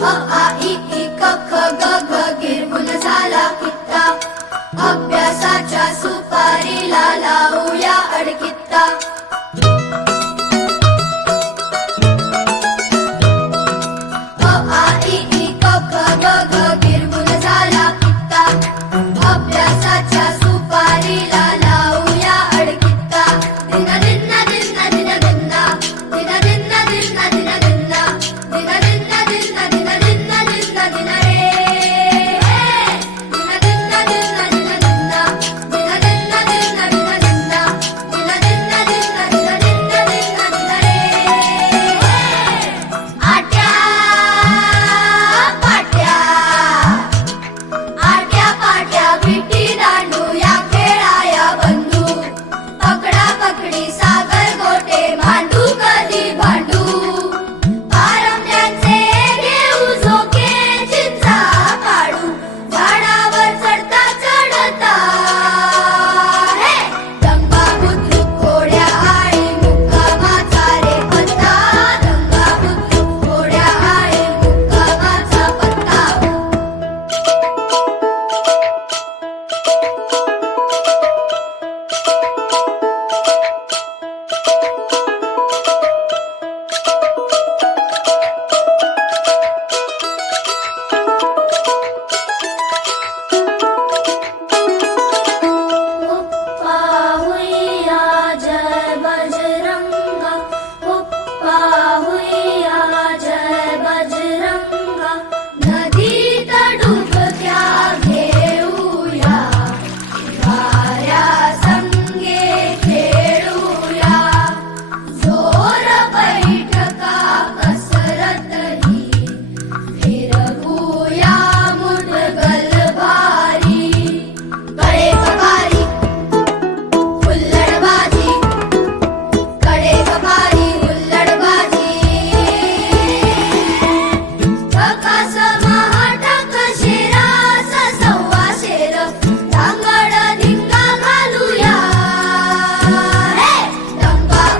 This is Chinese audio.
啊啊一。